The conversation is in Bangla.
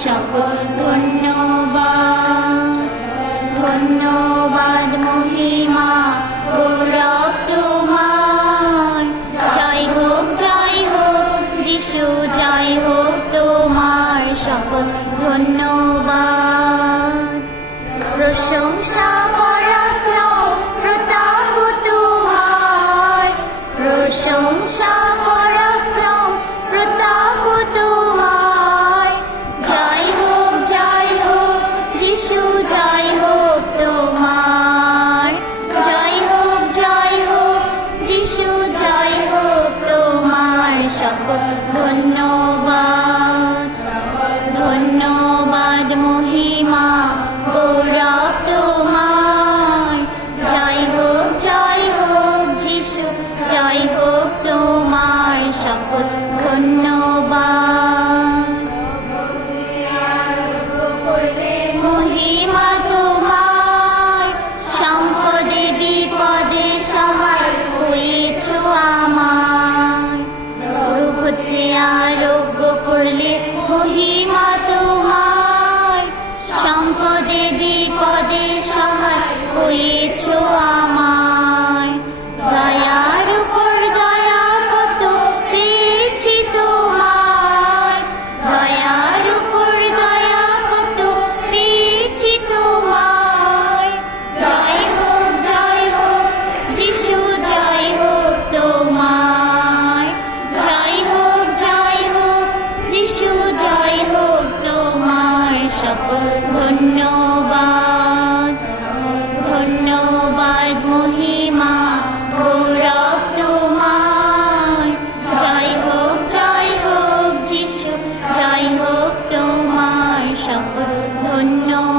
সকল ধন্যবাদ ধন্যবাদ মহিমা গৌরব তোমার জয় হোক জয় হোক যিশু জয় হোক তোমার সকল ধন্যবাদ প্রশংসা পরাক্রম প্রতাপ তোমার, প্রশংসা সকল ধন্যবাদ মহিমা তোমার সম্পদে বিপদে আমার আরোগ্য করলে সকল ধন্যবাদ ধন্যবাদ মহিমা, গৌরব তোমার। জয় হোক জয় হোক যিশু, জয় হোক তোমার। সকল ধন্যবাদ।